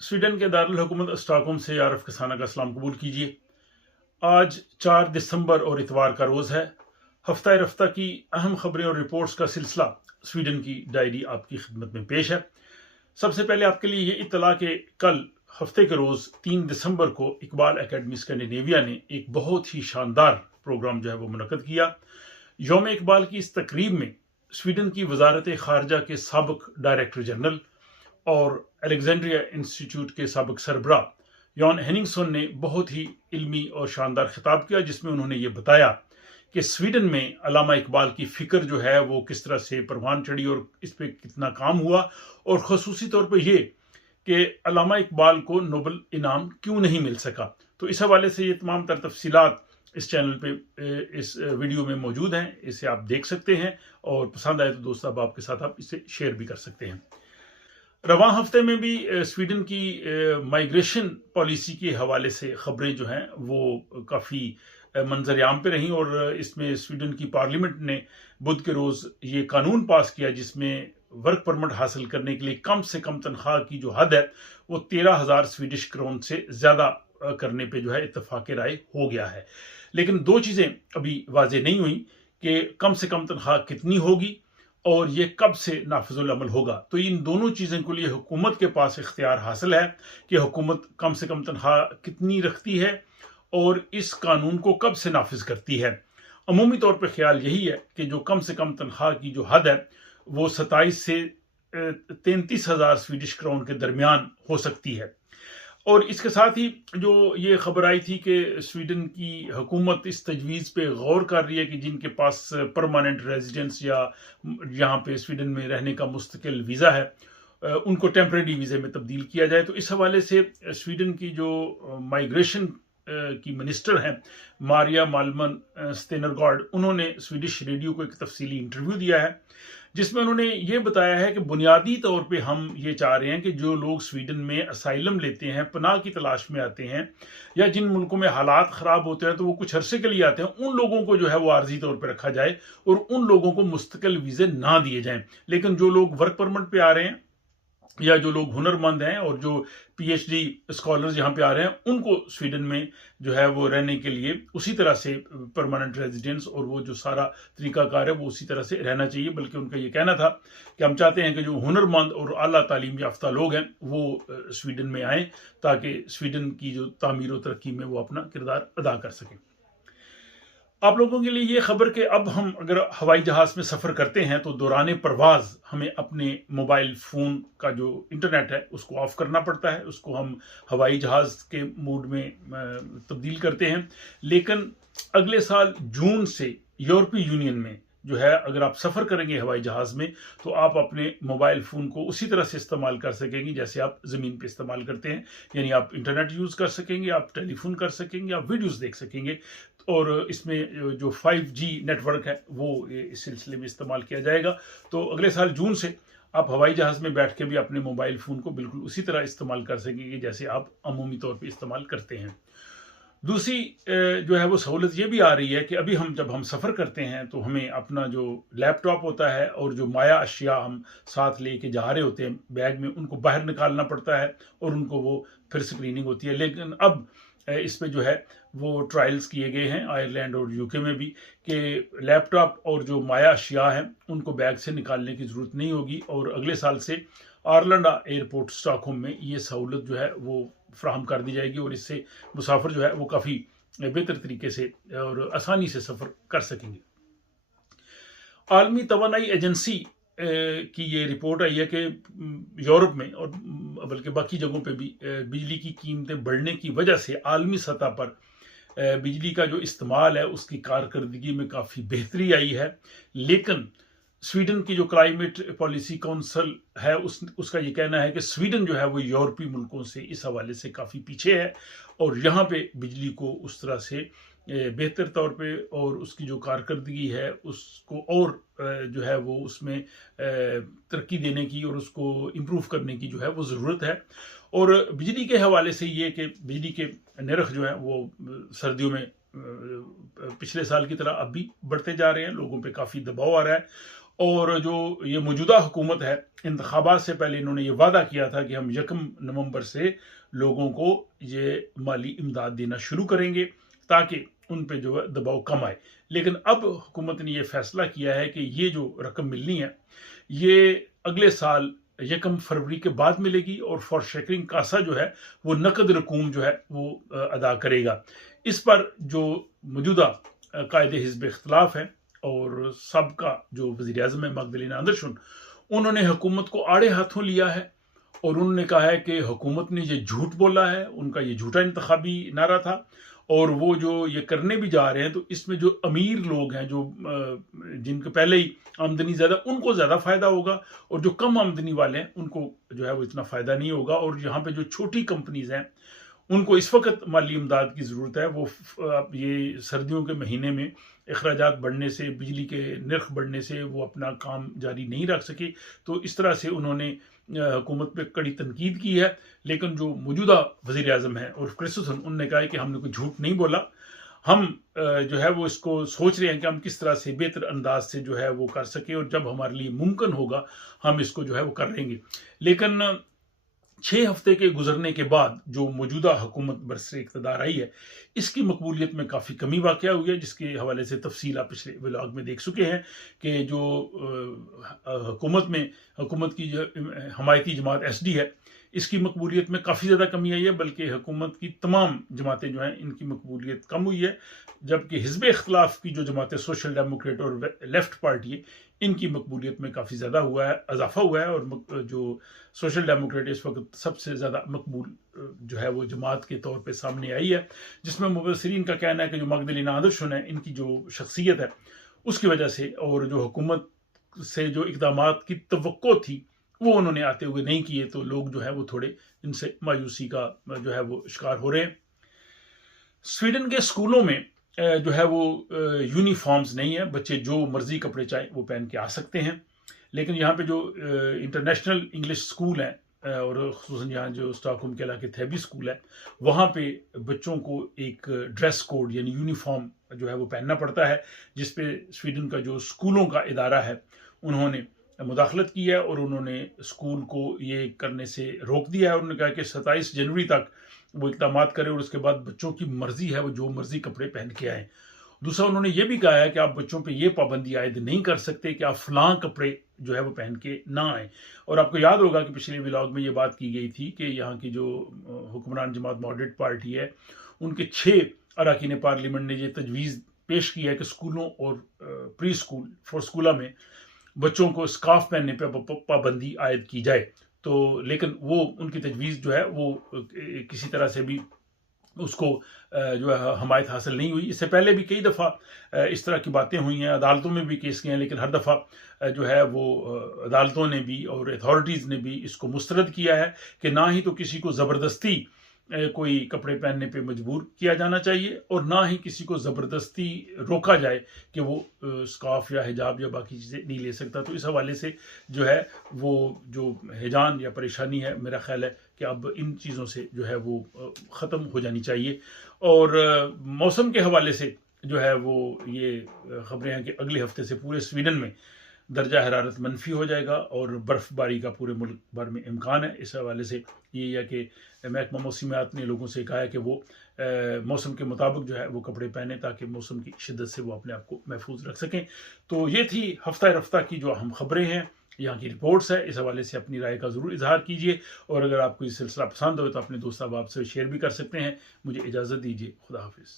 Sweden के दारुल हुकूमत Stockholm से आरफ कसाना का सलाम कबूल कीजिए। आज 4 दिसंबर और इतवार का रोज़ है। हफ्ता रफ्ता की अहम खबरें और रिपोर्ट्स का सिलसिला स्वीडन की डायरी आपकी खिदमत में पेश है। सबसे पहले आपके लिए ये इत्तला कि कल हफ्ते के रोज़ 3 दिसंबर को इकबाल एकेडमी स्कैंडिनेविया ने एक बहुत ही शानदार प्रोग्राम जो है वो मुनक्कद किया। यौम इकबाल की इस तकरीब में स्वीडन की वजारत खारजा के साबिक डायरेक्टर जनरल और अलेक्जेंड्रिया इंस्टीट्यूट के साबिक सरबराह यॉन हेनिंगसन ने बहुत ही इल्मी और शानदार खिताब किया, जिसमें उन्होंने ये बताया कि स्वीडन में अल्लामा इकबाल की फ़िक्र जो है वो किस तरह से परवान चढ़ी और इस पर कितना काम हुआ, और ख़ुसूसी तौर पर यह कि अल्लामा इकबाल को नोबल इनाम क्यों नहीं मिल सका। तो इस हवाले से ये तमाम तर तफसीलात इस चैनल पे इस वीडियो में मौजूद हैं, इसे आप देख सकते हैं और पसंद आए तो दोस्त आपके साथ आप इसे शेयर भी कर सकते हैं। रवां हफ्ते में भी स्वीडन की माइग्रेशन पॉलिसी के हवाले से खबरें जो हैं वो काफ़ी मंजर आम पे रहीं, और इसमें स्वीडन की पार्लियामेंट ने बुध के रोज़ ये कानून पास किया जिसमें वर्क परमिट हासिल करने के लिए कम से कम तनख्वाह की जो हद है वो 13,000 स्वीडिश क्रोन से ज़्यादा करने पे जो है इत्तफाक राय हो गया है। लेकिन दो चीज़ें अभी वाजे नहीं हुई कि कम से कम तनख्वाह कितनी होगी और ये कब से नाफिजुल अमल होगा। तो इन दोनों चीज़ों के लिए हुकूमत के पास इख्तियार हासिल है कि हुकूमत कम से कम तनख्वाह कितनी रखती है और इस कानून को कब से नाफिज करती है। अमूमी तौर पर ख्याल यही है कि जो कम से कम तनख्वाह की जो हद है वो 27 से 33,000 स्वीडिश क्राउन के दरमियान हो सकती है। और इसके साथ ही जो ये खबर आई थी कि स्वीडन की हुकूमत इस तजवीज़ पे गौर कर रही है कि जिनके पास परमानेंट रेजिडेंस या यहाँ पे स्वीडन में रहने का मुस्तकिल वीज़ा है उनको टेम्परेरी वीज़े में तब्दील किया जाए। तो इस हवाले से स्वीडन की जो माइग्रेशन की मिनिस्टर हैं मारिया मालमन स्टेनरगार्ड, उन्होंने स्वीडिश रेडियो को एक तफसीली इंटरव्यू दिया है जिसमें उन्होंने ये बताया है कि बुनियादी तौर पे हम ये चाह रहे हैं कि जो लोग स्वीडन में असाइलम लेते हैं, पनाह की तलाश में आते हैं या जिन मुल्कों में हालात ख़राब होते हैं तो वो कुछ अरसे के लिए आते हैं, उन लोगों को जो है वो आर्जी तौर पर रखा जाए और उन लोगों को मुस्तकिल वीज़े ना दिए जाएं। लेकिन जो लोग वर्क परमिट पे आ रहे हैं या जो लोग हुनरमंद हैं और जो पीएचडी स्कॉलर्स यहाँ पे आ रहे हैं उनको स्वीडन में जो है वो रहने के लिए उसी तरह से परमानेंट रेजिडेंस और वो जो सारा तरीकाकार है वो उसी तरह से रहना चाहिए। बल्कि उनका ये कहना था कि हम चाहते हैं कि जो हुनरमंद और आला तालीम याफ्ता लोग हैं वो स्वीडन में आएँ ताकि स्वीडन की जो तामीर और तरक्की में वो अपना किरदार अदा कर सकें। आप लोगों के लिए ये खबर कि अब हम अगर हवाई जहाज़ में सफ़र करते हैं तो दौरान परवाज़ हमें अपने मोबाइल फ़ोन का जो इंटरनेट है उसको ऑफ़ करना पड़ता है, उसको हम हवाई जहाज़ के मोड में तब्दील करते हैं। लेकिन अगले साल जून से यूरोपीय यूनियन में जो है अगर आप सफ़र करेंगे हवाई जहाज़ में तो आप अपने मोबाइल फ़ोन को उसी तरह से इस्तेमाल कर सकेंगे जैसे आप ज़मीन पे इस्तेमाल करते हैं। यानी आप इंटरनेट यूज़ कर सकेंगे, आप टेलीफोन कर सकेंगे, आप वीडियोज़ देख सकेंगे। और इसमें जो 5G नेटवर्क है वो इस सिलसिले में इस्तेमाल किया जाएगा। तो अगले साल जून से आप हवाई जहाज़ में बैठ के भी अपने मोबाइल फ़ोन को बिल्कुल उसी तरह इस्तेमाल कर सकेंगे जैसे आप अमूमी तौर पे इस्तेमाल करते हैं। दूसरी जो है वो सहूलत ये भी आ रही है कि अभी जब हम सफ़र करते हैं तो हमें अपना जो लैपटॉप होता है और जो माया अशिया हम साथ लेके जा रहे होते हैं बैग में, उनको बाहर निकालना पड़ता है और उनको वो फिर स्क्रीनिंग होती है। लेकिन अब इसमें जो है वो ट्रायल्स किए गए हैं आयरलैंड और यूके में भी कि लैपटॉप और जो माया अशिया हैं उनको बैग से निकालने की ज़रूरत नहीं होगी। और अगले साल से आर्लंडा एयरपोर्ट स्टॉकहोम में ये सहूलत जो है वो फ्राहम कर दी जाएगी और इससे मुसाफिर जो है वो काफ़ी बेहतर तरीके से और आसानी से सफ़र कर सकेंगे। आलमी तवानाई एजेंसी की ये रिपोर्ट आई है कि यूरोप में और बल्कि बाकी जगहों पे भी बिजली की कीमतें बढ़ने की वजह से आलमी सतह पर बिजली का जो इस्तेमाल है उसकी कारकर्दगी में काफ़ी बेहतरी आई है। लेकिन स्वीडन की जो क्लाइमेट पॉलिसी काउंसिल है उसका ये कहना है कि स्वीडन जो है वो यूरोपीय मुल्कों से इस हवाले से काफ़ी पीछे है और यहाँ पे बिजली को उस तरह से बेहतर तौर पे और उसकी जो कारकर्दगी है उसको और जो है वो उसमें तरक्की देने की और उसको इम्प्रूव करने की जो है वो ज़रूरत है। और बिजली के हवाले से ये कि बिजली के नरख जो है वो सर्दियों में पिछले साल की तरह अब भी बढ़ते जा रहे हैं, लोगों पे काफ़ी दबाव आ रहा है। और जो ये मौजूदा हुकूमत है, इंतखाबात से पहले इन्होंने ये वादा किया था कि हम 1 नवंबर से लोगों को ये माली इमदाद देना शुरू करेंगे ताकि उन पे जो है दबाव कम आए। लेकिन अब हुकूमत ने ये फैसला किया है कि ये जो रकम मिलनी है ये अगले साल 1 फरवरी के बाद मिलेगी और फॉर शेकरिंग कासा जो है वो नकद रकूम जो है वो अदा करेगा। इस पर जो मौजूदा कायदे हिज़्ब इख्तिलाफ है और सबका जो वज़ीर आज़म है मगदलिना अंदरशुन, उन्होंने हुकूमत को आड़े हाथों लिया है और उन्होंने कहा है कि हुकूमत ने ये झूठ बोला है, उनका ये झूठा इंतखाबी नारा था और वो जो ये करने भी जा रहे हैं तो इसमें जो अमीर लोग हैं, जो जिनके पहले ही आमदनी ज़्यादा, उनको ज़्यादा फ़ायदा होगा और जो कम आमदनी वाले हैं उनको जो है वो इतना फ़ायदा नहीं होगा। और यहाँ पे जो छोटी कंपनीज़ हैं उनको इस वक्त माली इमदाद की ज़रूरत है। वो अब ये सर्दियों के महीने में अखराजात बढ़ने से, बिजली के नर्ख बढ़ने से वो अपना काम जारी नहीं रख सके, तो इस तरह से उन्होंने हुकूमत पे कड़ी तनकीद की है। लेकिन जो मौजूदा वज़ीर आज़म है और क्रिस्टन, उन्होंने कहा है कि हमने कोई झूठ नहीं बोला, हम जो है वो इसको सोच रहे हैं कि हम किस तरह से बेहतर अंदाज से जो है वो कर सकें और जब हमारे लिए मुमकिन होगा हम इसको जो है वो कर लेंगे। लेकिन 6 हफ्ते के गुजरने के बाद जो मौजूदा हुकूमत बरसर इक़्तिदार आई है, इसकी मकबूलियत में काफ़ी कमी वाक़या हुई है, जिसके हवाले से तफसील आप पिछले व्लॉग में देख चुके हैं कि जो हुकूमत की जो हमायती जमात SD है, इसकी मकबूलियत में काफ़ी ज़्यादा कमी आई है, बल्कि हुकूमत की तमाम जमातें जो हैं इनकी मकबूलियत कम हुई है। जबकि हिज़्ब इख्तिलाफ की जो जमातें सोशल डेमोक्रेट और लेफ्ट पार्टी है, इनकी मकबूलियत में काफ़ी ज़्यादा हुआ है, इजाफा हुआ है। और जो सोशल डेमोक्रेट इस वक्त सबसे ज़्यादा मकबूल जो है वो जमात के तौर पे सामने आई है, जिसमें मुबसरीन का कहना है कि जो मगदलिना अंदरशुन है, इनकी जो शख्सियत है उसकी वजह से और जो हुकूमत से जो इक़दामात की तवक्को थी वो उन्होंने आते हुए नहीं किए, तो लोग जो है वो थोड़े इनसे मायूसी का जो है वो शिकार हो रहे हैं। स्वीडन के स्कूलों में जो है वो यूनिफॉर्म्स नहीं है, बच्चे जो मर्जी कपड़े चाहें वो पहन के आ सकते हैं। लेकिन यहाँ पे जो इंटरनेशनल इंग्लिश स्कूल हैं और ख़ुसूसन यहाँ जो स्टॉकहोम के इलाके थेबी स्कूल है, वहाँ पे बच्चों को एक ड्रेस कोड यानी यूनिफॉर्म जो है वो पहनना पड़ता है, जिस पे स्वीडन का जो स्कूलों का इदारा है उन्होंने मुदाखलत की है और उन्होंने स्कूल को ये करने से रोक दिया है। उन्होंने कहा कि 27 जनवरी तक वो इक़दामात करें और उसके बाद बच्चों की मर्जी है वो जो मर्जी कपड़े पहन के आएँ। दूसरा, उन्होंने ये भी कहा है कि आप बच्चों पे ये पाबंदी आयद नहीं कर सकते कि आप फ़लाँ कपड़े जो है वो पहन के ना आएँ। और आपको याद होगा कि पिछले व्लॉग में ये बात की गई थी कि यहाँ की जो हुक्मरान जमात मॉडरेट पार्टी है, उनके 6 अरकान पार्लियामेंट ने ये तजवीज़ पेश की है कि स्कूलों और प्री स्कूल फॉर स्कूला में बच्चों को स्कार्फ पहनने पर पाबंदी आयद की जाए। तो लेकिन वो उनकी तजवीज़ जो है वो किसी तरह से भी उसको जो है हमायत हासिल नहीं हुई। इससे पहले भी कई दफ़ा इस तरह की बातें हुई हैं, अदालतों में भी केस गए हैं, लेकिन हर दफ़ा जो है वो अदालतों ने भी और अथॉरिटीज़ ने भी इसको मुस्तरद किया है कि ना ही तो किसी को ज़बरदस्ती कोई कपड़े पहनने पे मजबूर किया जाना चाहिए और ना ही किसी को ज़बरदस्ती रोका जाए कि वो स्कार्फ या हिजाब या बाकी चीज़ें नहीं ले सकता। तो इस हवाले से जो है वो जो हिजान या परेशानी है, मेरा ख्याल है कि अब इन चीज़ों से जो है वो ख़त्म हो जानी चाहिए। और मौसम के हवाले से जो है वो ये ख़बरें हैं कि अगले हफ्ते से पूरे स्वीडन में दर्जा हरारत मनफी हो जाएगा और बर्फ़बारी का पूरे मुल्क भर में इम्कान है। इस हवाले से ये है कि महकमा मौसमियात ने लोगों से कहा है कि वो मौसम के मुताबिक जो है वो कपड़े पहने ताकि मौसम की शिद्दत से वो अपने आप को महफूज रख सकें। तो ये थी हफ्ता रफ्ता की जो अहम ख़बरें हैं, यहाँ की रिपोर्ट्स है। इस हवाले से अपनी राय का ज़रूर इजहार कीजिए और अगर आपको ये सिलसिला पसंद हो तो अपने दोस्त अहबाब से शेयर भी कर सकते हैं। मुझे इजाज़त दीजिए। खुदा हाफिज़।